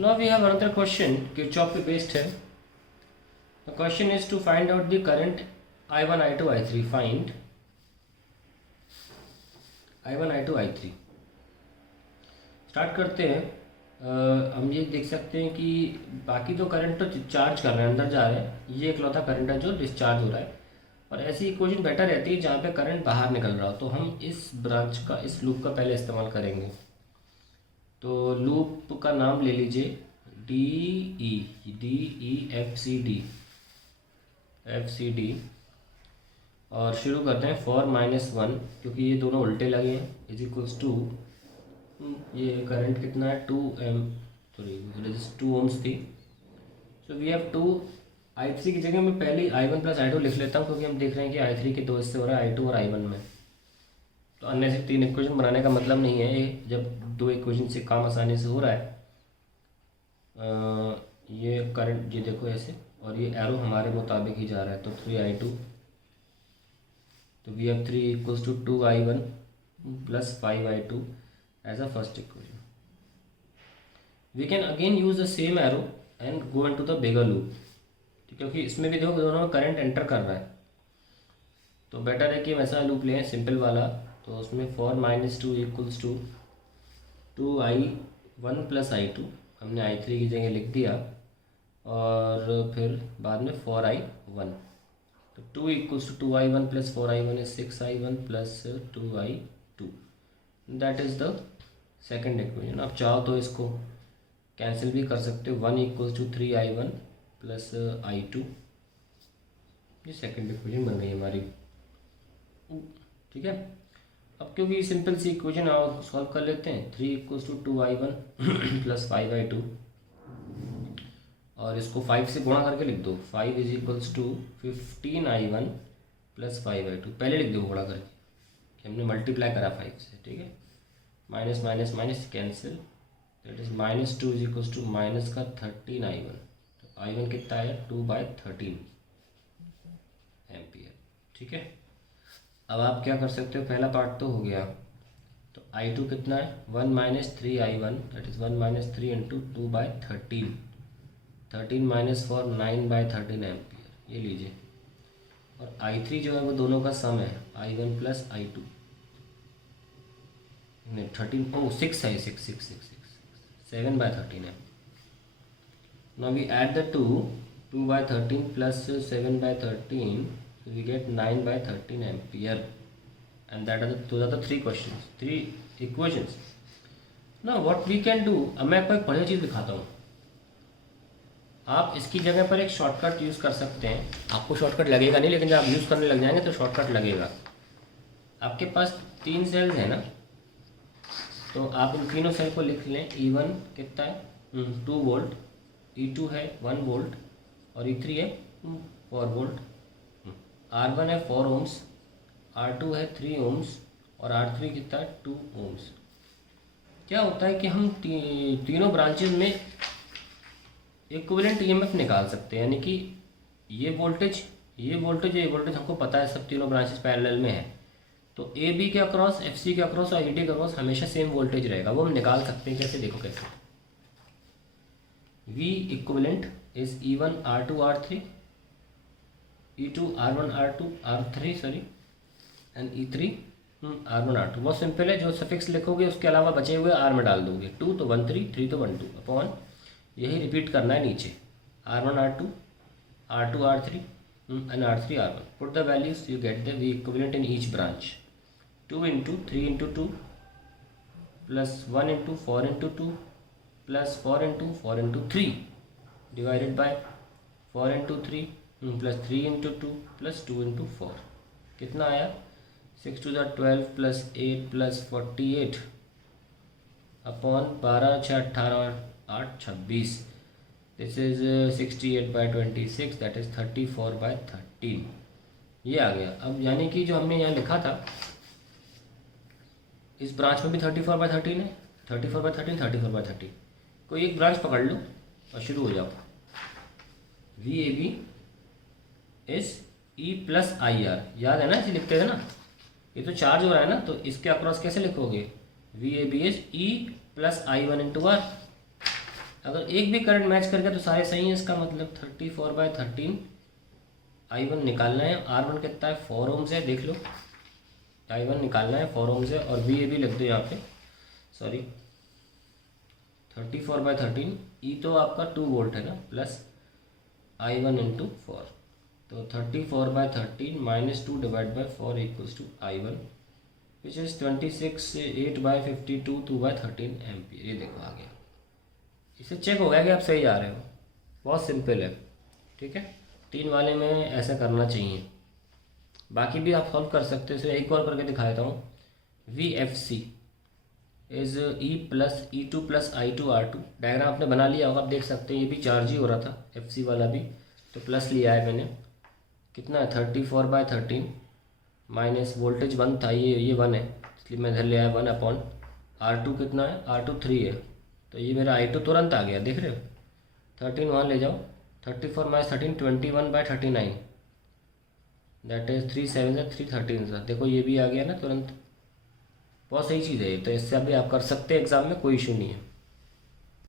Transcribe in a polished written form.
Now we have another question, Kirchhoff पे based है. The question is to find out the current I1, I2, I3. Find I1, I2, I3. Start करते हैं. हम ये देख सकते हैं कि बाकी तो करंट तो चार्ज कर रहे हैं, अंदर जा रहे हैं. ये इकलौता करंट है जो डिस्चार्ज हो रहा है. और ऐसी इक्वेशन बेटर रहती है जहाँ पे करंट बाहर निकल रहा हो. तो हम इस ब्रांच का, इस लूप का पहले इस्तेमाल करेंगे. तो लूप का नाम ले लीजिए DEFCD. और शुरू करते हैं फॉर -1, क्योंकि ये दोनों उल्टे लगे हैं. इज इक्वल्स टू, ये करंट कितना है 2 ohms थी. सो वी हैव 2 I3 की जगह मैं पहले I1 + I2 लिख लेता हूँ, क्योंकि हम देख रहे हैं कि I3 के 2 हिस्से हो रहा है, I2 और I1 में. तो अन्य से 3 इक्वेशन बनाने का मतलब नहीं है. ये जब 2 इक्वेशन से काम आसानी से हो रहा है. ये करंट, ये देखो ऐसे, और ये एरो हमारे मुताबिक ही जा रहा है. तो 3I2, तो we have 3 = 2I1 + 5I2 as a first equation. We can again use the same arrow and go into the bigger loop, क्योंकि इसमें भी देखो दोनों में करंट एंटर कर रहा है. तो बेटर है कि वैसा लूप लें, सिंपल वाला. तो उसमें फॉर -2 = 2I1 + I2 हमने I3 की जगह लिख दिया. और फिर बाद में 4I1. तो 2 = 2I1 + 4I1 is 6I1 + 2I2. That is the second equation. आप चाहो तो इसको कैंसिल भी कर सकते हो. 1 = 3I1 + I2. ये सेकेंड इक्वेशन बन गई हमारी. ठीक है. अब क्योंकि सिंपल सी इक्वेशन आओ सॉल्व कर लेते हैं. 3 = 2I1 + 5I2. और इसको 5 से गुणा करके लिख दो. 5 = 15I1 + 5I2. पहले लिख दो गुणा करके, कि हमने मल्टीप्लाई करा 5 से. ठीक है. Minus minus minus cancel. That is -2 = -13I1. तो I1 कितना है 2/13 एम्पियर. ठीक है. अब आप क्या कर सकते हो, पहला पार्ट तो हो गया. तो I2 कितना है 1 - 3I1. That is 1 - 3 × 2/13. 13 - 4 9/13 एम्पियर. ये लीजिए. और I3 जो है वो दोनों का सम है, I1 + I2. नहीं 13, 6 है, 6 7/13 है. Now we add the 2/13 + 7/13, so we get 9/13 ampere. And those are the 3 equations. Now what we can do, अब मैं आपको एक बढ़िया चीज़ दिखाता हूँ. आप इसकी जगह पर एक शॉर्टकट यूज़ कर सकते हैं. आपको शॉर्टकट लगेगा नहीं, लेकिन जब आप यूज़ करने लग जाएंगे तो शॉर्टकट लगेगा. आपके पास 3 सेल्स हैं ना, तो आप इन तीनों सेल को लिख लें. E1 कितना है 2 वोल्ट, E2 है 1 वोल्ट, और E3 है 4 वोल्ट. R1 है 4 ohms, R2 है 3 ohms, और R3 कितना है 2 ohms. क्या होता है कि हम तीनों ब्रांचेज में इक्विवेलेंट EMF निकाल सकते हैं. यानी कि ये वोल्टेज, ये वोल्टेज हमको पता है, सब तीनों ब्रांचेज पैरेलल में है. तो AB के अक्रॉस, FC के अक्रॉस और ED के अक्रॉस हमेशा सेम वोल्टेज रहेगा. वो हम निकाल सकते हैं. कैसे, देखो कैसे. V equivalent is E1 R2 R3, E2 R1 R3 and E3 R1 R2. बहुत सिंपल है. जो सफिक्स लिखोगे उसके अलावा बचे हुए R में डाल दोगे. 2 तो 1 3, 3 तो 1 2 अपॉन, यही रिपीट करना है नीचे. R1 R2 R2 R3 and R3 R1. Put the values, you get the V equivalent in each branch. 2 × 3 × 2 plus 1 × 4 × 2 plus 4 × 4 × 3 divided by 4 × 3 plus 3 × 2 plus 2 × 4. कितना आया 6 to the 12 plus 8 plus 48 upon 12 6 18 8 26. This is 68/26, that is 34/13. ये आ गया. अब यानी कि जो हमने यहाँ लिखा था, इस ब्रांच में भी 34/13 है. 34/13 34/13. कोई एक ब्रांच पकड़ लो और शुरू हो जाओ. VAB is E + IR. याद है ना, इसे लिखते थे ना. ये तो चार्ज हो रहा है ना, तो इसके अक्रॉस कैसे लिखोगे. VAB is E + I1 × R. अगर एक भी करंट मैच कर गया तो सारे सही हैं, इसका मतलब 34/13 I1 निकालना है। R1 कितना है 4 ओम्स है, देख लो। I1 निकालना है 4 ओम्स है, और VAB लिख दो यहाँ पे, सॉरी 34/13, ई तो आपका 2 वोल्ट है ना, प्लस I1 इंटू 4, तो 34/13 minus 2 divide by 4 equals to I1 which is 26 8/52 2/13 ampere. ये देखो आ गया, इससे चेक हो गया कि आप सही जा रहे हो। बहुत सिंपल है, ठीक है। 3 वाले में ऐसा करना चाहिए, बाकी भी आप सॉल्व कर सकते हो। इसे एक और करके दिखा देता हूँ। VFC is E+E2 plus I2 R2। Diagram आपने बना लिया होगा, आप देख सकते हैं ये भी चार्ज ही हो रहा था, FC वाला भी, तो प्लस लिया है मैंने। कितना है 34/13 माइनस वोल्टेज 1 था, ये 1 है, इसलिए मैं इधर ले आया 1 R2 कितना है, R2 3 है, तो ये मेरा I2 तुरंत आ गया, देख रहे हो। 13 वहाँ ले जाओ, 34/13 21/39, दैट इज़ 3 7 से 3 13 से, देखो ये भी आ गया ना तुरंत। बहुत सही चीज़ है ये, तो इससे अभी आप कर सकते हैं एग्ज़ाम में, कोई इशू नहीं है।